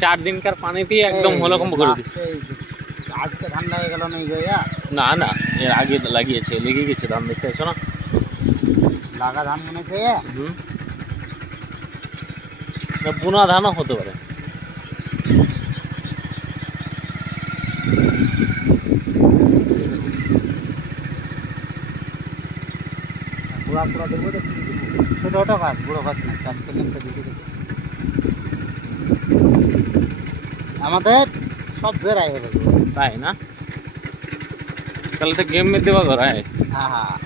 চার দিনকার পানিতেই একদম হলকম্ব করে দিচ্ছে। আজকে ঠান্ডা হয়ে গেল না না, এর আগে লাগিয়েছে, লেগে গেছে ধান, দেখতে পাচ্ছ না? লাগা ধান মনে খেয়ে বুনা ধানও হতে পারে। বুড়া পুরা দেবো তো ছোট ছোট গাছ, বুড়ো গাছ না, চাষ করলে দিকে দিকে আমাদের সব বেড়াই হবে। তাই না? তাহলে তো गेम में देवा घर है। হ্যাঁ হ্যাঁ